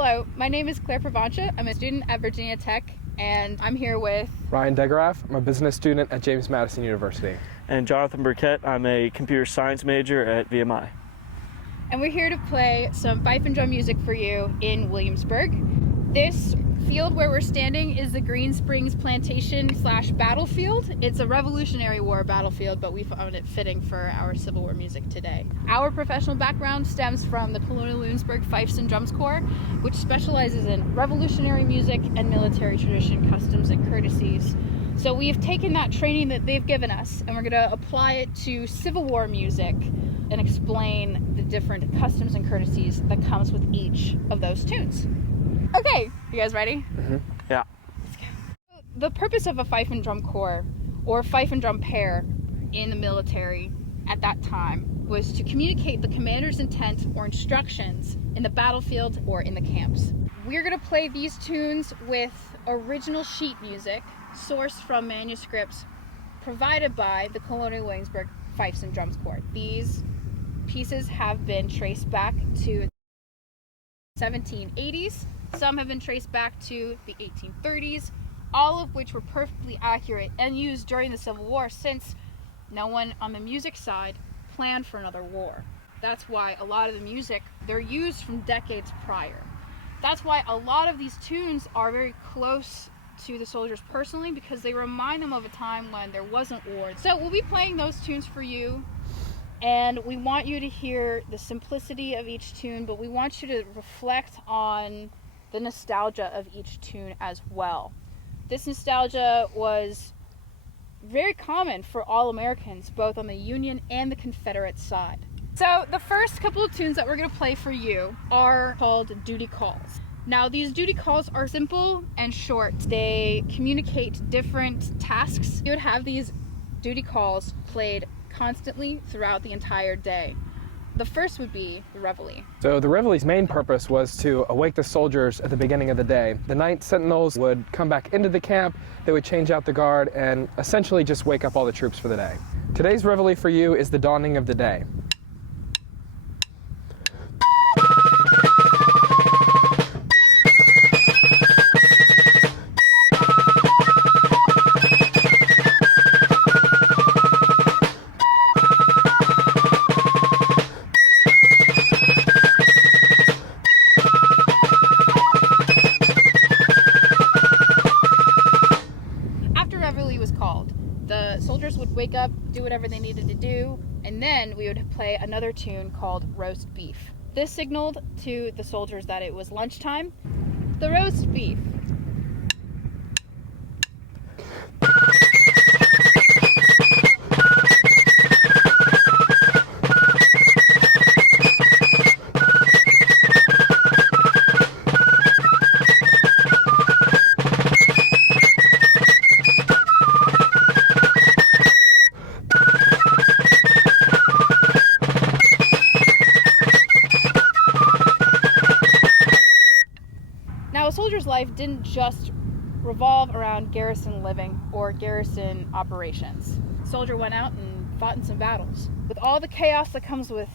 Hello, my name is Claire Provancha. I'm a student at Virginia Tech, and I'm here with Ryan Degraff. I'm a business student at James Madison University. And Jonathan Burkett. I'm a computer science major at VMI. And we're here to play some fife and drum music for you in Williamsburg. This field where we're standing is the Green Springs Plantation / battlefield. It's a Revolutionary War battlefield, but we found it fitting for our Civil War music today. Our professional background stems from the Colonial Williamsburg Fifes and Drums Corps, which specializes in Revolutionary music and military tradition, customs, and courtesies. So we've taken that training that they've given us, and we're going to apply it to Civil War music and explain the different customs and courtesies that comes with each of those tunes. Okay, you guys ready? Mm-hmm. Yeah. Let's go. The purpose of a fife and drum corps, or fife and drum pair in the military at that time, was to communicate the commander's intent or instructions in the battlefield or in the camps. We're going to play these tunes with original sheet music sourced from manuscripts provided by the Colonial Williamsburg Fifes and Drums Corps. These pieces have been traced back to 1780s. Some have been traced back to the 1830s, all of which were perfectly accurate and used during the Civil War, since no one on the music side planned for another war. That's why a lot of the music, they're used from decades prior. That's why a lot of these tunes are very close to the soldiers personally, because they remind them of a time when there wasn't war. So we'll be playing those tunes for you, and we want you to hear the simplicity of each tune, but we want you to reflect on the nostalgia of each tune as well. This nostalgia was very common for all Americans, both on the Union and the Confederate side. So the first couple of tunes that we're going to play for you are called duty calls. Now, these duty calls are simple and short. They communicate different tasks. You would have these duty calls played constantly throughout the entire day. The first would be the reveille. So the reveille's main purpose was to awake the soldiers at the beginning of the day. The night sentinels would come back into the camp, they would change out the guard, and essentially just wake up all the troops for the day. Today's reveille for you is the dawning of the day. The soldiers would wake up, do whatever they needed to do, and then we would play another tune called roast beef. This signaled to the soldiers that it was lunchtime. The roast beef. A soldier's life didn't just revolve around garrison living or garrison operations. The soldier went out and fought in some battles. With all the chaos that comes with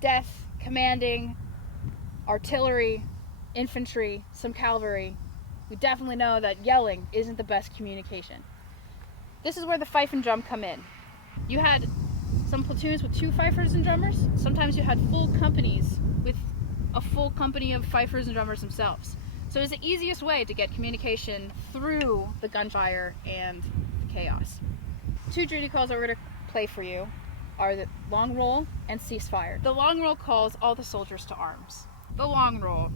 death, commanding, artillery, infantry, some cavalry, we definitely know that yelling isn't the best communication. This is where the fife and drum come in. You had some platoons with 2 fifers and drummers. Sometimes you had full companies with a full company of fifers and drummers themselves. So it's the easiest way to get communication through the gunfire and the chaos. 2 duty calls that we're going to play for you are the long roll and ceasefire. The long roll calls all the soldiers to arms. The long roll.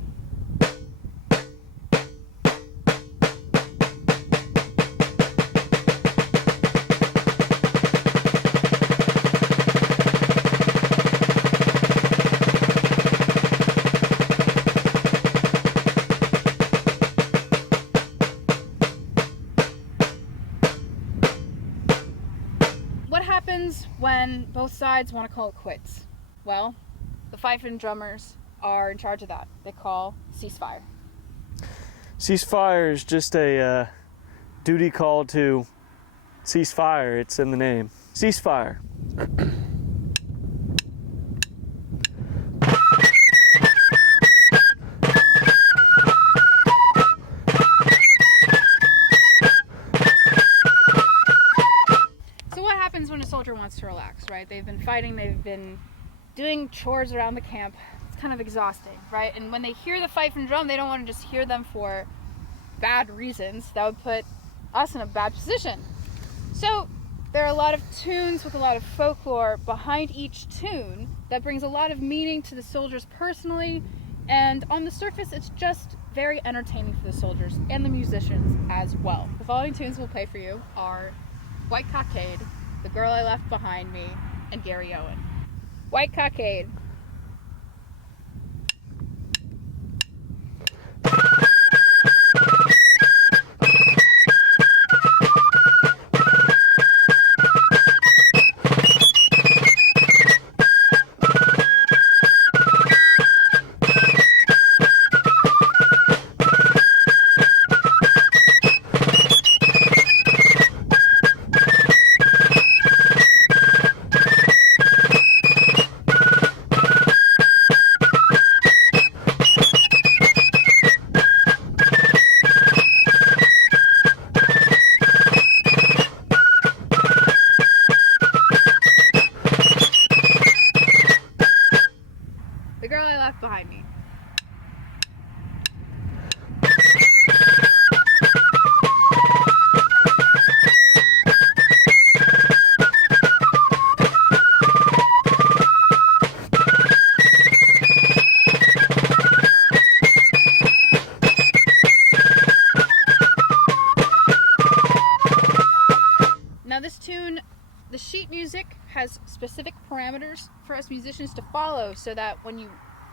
What happens when both sides want to call it quits? Well, the fife and drummers are in charge of that. They call ceasefire. Ceasefire is just a duty call to cease fire. It's in the name. Ceasefire. right? They've been fighting, they've been doing chores around the camp. It's kind of exhausting, right? And when they hear the fife and drum, they don't want to just hear them for bad reasons. That would put us in a bad position. So there are a lot of tunes with a lot of folklore behind each tune that brings a lot of meaning to the soldiers personally, and on the surface it's just very entertaining for the soldiers and the musicians as well. The following tunes we'll play for you are White Cockade, The Girl I Left Behind Me, and Gary Owen. White Cockade. The Girl I Left Behind Me. Now this tune, the sheet music has specific parameters for us musicians to follow so that when you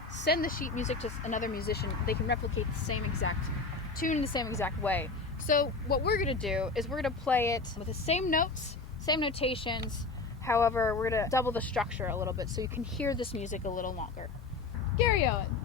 send the sheet music to another musician, they can replicate the same exact tune in the same exact way. So what we're going to do is we're going to play it with the same notes, same notations, however we're going to double the structure a little bit so you can hear this music a little longer. Gary Owen.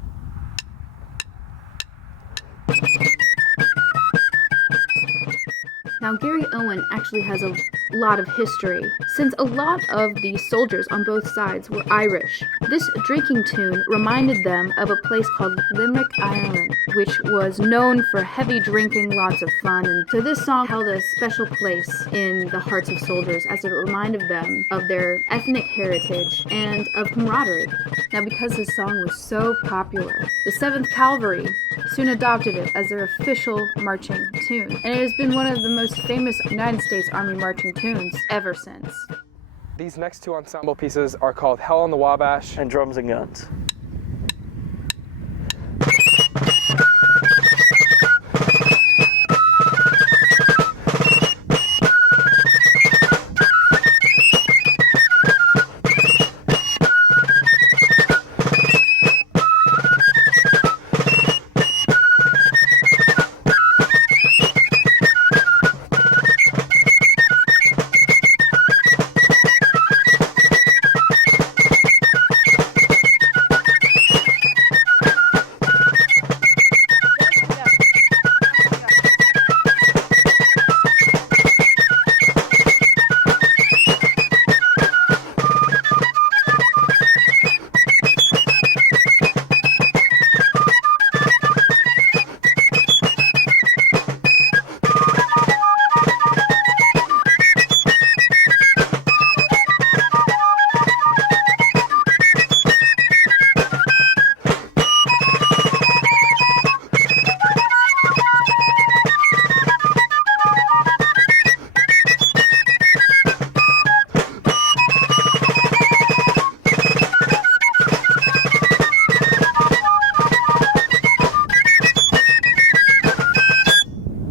Now, Gary Owen actually has a lot of history, since a lot of the soldiers on both sides were Irish. This drinking tune reminded them of a place called Limerick, Ireland, which was known for heavy drinking, lots of fun, and so this song held a special place in the hearts of soldiers as it reminded them of their ethnic heritage and of camaraderie. Now, because this song was so popular, the 7th Cavalry soon adopted it as their official marching tune, and it has been one of the most famous United States Army marching tunes ever since. These next two ensemble pieces are called Hell on the Wabash And Drums and Guns.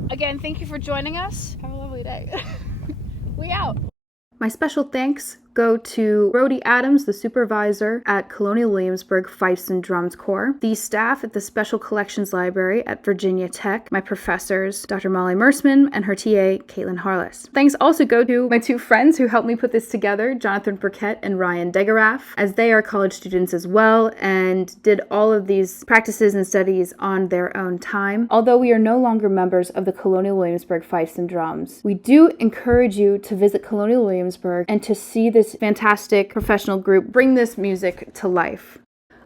Again, thank you for joining us. Have a lovely day. We out. My special thanks go to Brody Adams, the supervisor at Colonial Williamsburg Fifes and Drums Corps, the staff at the Special Collections Library at Virginia Tech, my professors, Dr. Molly Mersman and her TA, Caitlin Harless. Thanks also go to my two friends who helped me put this together, Jonathan Burkett and Ryan Degaraff, as they are college students as well and did all of these practices and studies on their own time. Although we are no longer members of the Colonial Williamsburg Fifes and Drums, we do encourage you to visit Colonial Williamsburg and to see this fantastic professional group bring this music to life.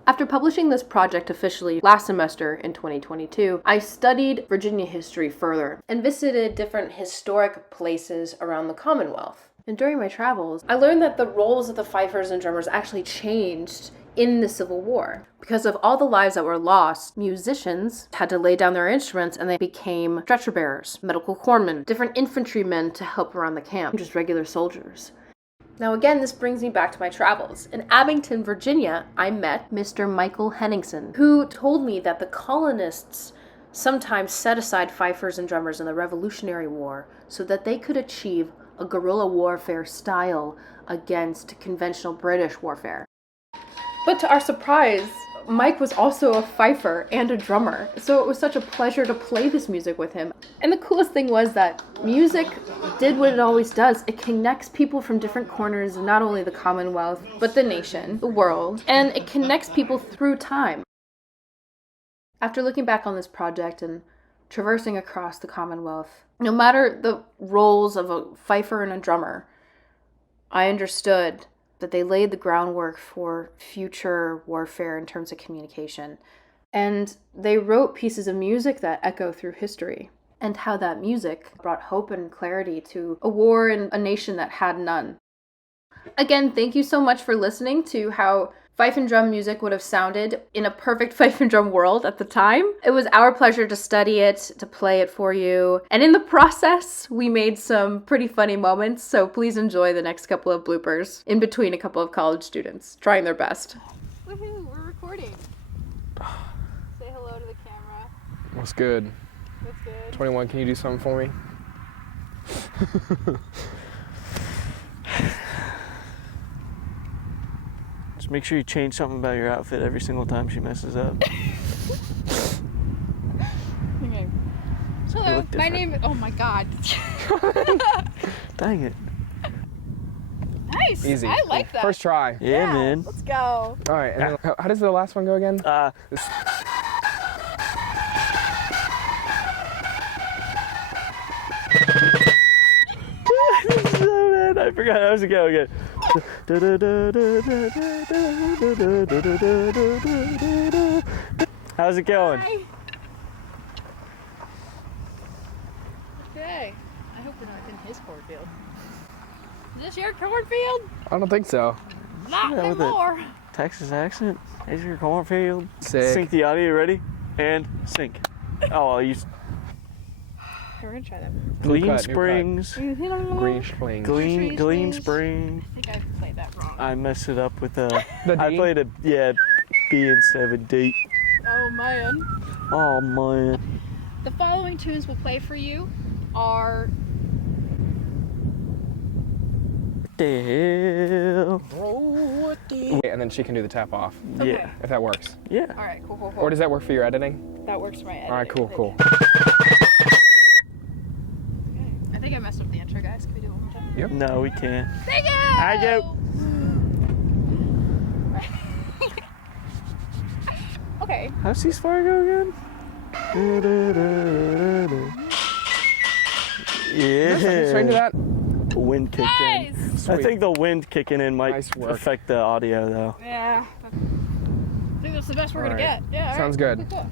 After publishing this project officially last semester in 2022, I studied Virginia history further and visited different historic places around the Commonwealth. And during my travels, I learned that the roles of the fifers and drummers actually changed in the Civil War. Because of all the lives that were lost, musicians had to lay down their instruments and they became stretcher bearers, medical corpsmen, different infantrymen to help around the camp, just regular soldiers. Now again, this brings me back to my travels. In Abington, Virginia, I met Mr. Michael Henningsen, who told me that the colonists sometimes set aside fifers and drummers in the Revolutionary War so that they could achieve a guerrilla warfare style against conventional British warfare. But to our surprise, Mike was also a fifer and a drummer, so it was such a pleasure to play this music with him. And the coolest thing was that music did what it always does. It connects people from different corners of not only the Commonwealth, but the nation, the world, and it connects people through time. After looking back on this project and traversing across the Commonwealth, no matter the roles of a fifer and a drummer, I understood that they laid the groundwork for future warfare in terms of communication. And they wrote pieces of music that echo through history, and how that music brought hope and clarity to a war in a nation that had none. Again, thank you so much for listening to how fife and drum music would have sounded in a perfect fife and drum world at the time. It was our pleasure to study it, to play it for you. And in the process, we made some pretty funny moments, so please enjoy the next couple of bloopers in between a couple of college students trying their best. Woohoo, we're recording. Say hello to the camera. What's good? That's good. 21, can you do something for me? Just make sure you change something about your outfit every single time she messes up. Okay. You Hello, look my different. name. Oh my god. Dang it. Nice. Easy. I like that. First try. Yeah, man. Let's go. All right, and then, how does the last one go again? I forgot how to go again. How's it going? Hi. Okay. I hope we're not in his cornfield. Is this your cornfield? I don't think so. Not Yeah, with it. anymore. Texas accent. Is your cornfield? Sick. Sync the audio. Ready? And sync. Oh, I'll use We're gonna try that. New Glean cut, new cut. Springs. Green Spring. Glean Springs. I think I played that wrong. I messed it up with The I D? played a B instead of a D. Oh man. Oh man. The following tunes we'll play for you are The Wait, and then she can do the tap off, hell. Okay. Yeah. if that works. Yeah. all right. Cool. Or does that work for your editing? That works for my editing. All right, cool. Okay. I think I messed up the intro, guys. Can we do it one more time? Yep. No, we can't. Thank you. I go. Okay. How's ceasefire go again? Yeah. Straight into that. The wind kicked in. Nice. I Sweet. think the wind kicking in might Nice work. affect the audio though. Yeah. I think that's the best we're gonna All right. get. Yeah. all Sounds right. good. Cool.